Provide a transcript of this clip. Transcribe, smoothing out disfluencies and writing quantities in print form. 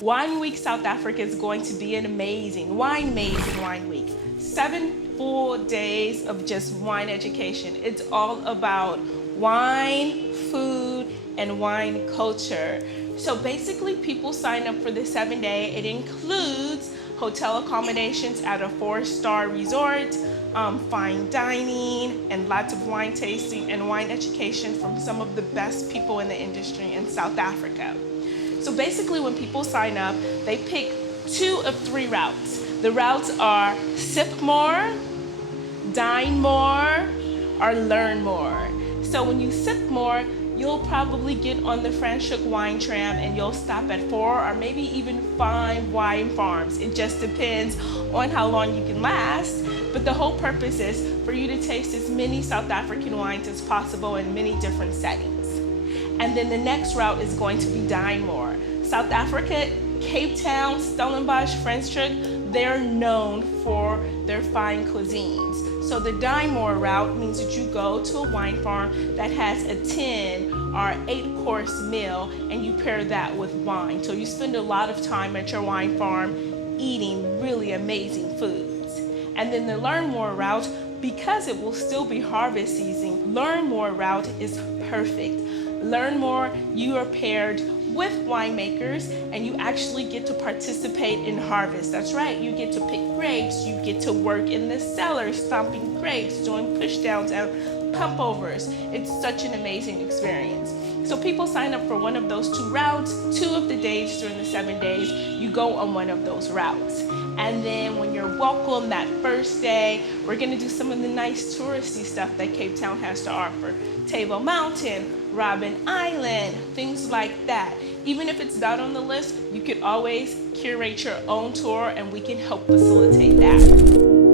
Wine Week South Africa is going to be an amazing wine week. 7 full days of just wine education. It's all about wine, food, and wine culture. So basically people sign up for the 7-day. It includes hotel accommodations at a 4-star resort, fine dining, and lots of wine tasting and wine education from some of the best people in the industry in South Africa. So basically when people sign up, they pick 2 of 3 routes. The routes are sip more, dine more, or learn more. So when you sip more, you'll probably get on the Franschhoek wine tram and you'll stop at 4 or maybe even 5 wine farms. It just depends on how long you can last. But the whole purpose is for you to taste as many South African wines as possible in many different settings. And then the next route is going to be dine more. South Africa, Cape Town, Stellenbosch, Franschhoek, they're known for their fine cuisines. So the dine more route means that you go to a wine farm that has a 10 or 8-course meal and you pair that with wine. So you spend a lot of time at your wine farm eating really amazing foods. And then the learn more route, because it will still be harvest season, learn more route is perfect. Learn more, you are paired with winemakers and you actually get to participate in harvest. That's right, you get to pick grapes, you get to work in the cellar, stomping grapes, doing pushdowns and pump overs. It's such an amazing experience. So people sign up for one of those 2 routes. 2 of the days during the 7 days, you go on one of those routes. And then when you're welcome that first day, we're gonna do some of the nice touristy stuff that Cape Town has to offer. Table Mountain, Robben Island, things like that. Even if it's not on the list, you could always curate your own tour and we can help facilitate that.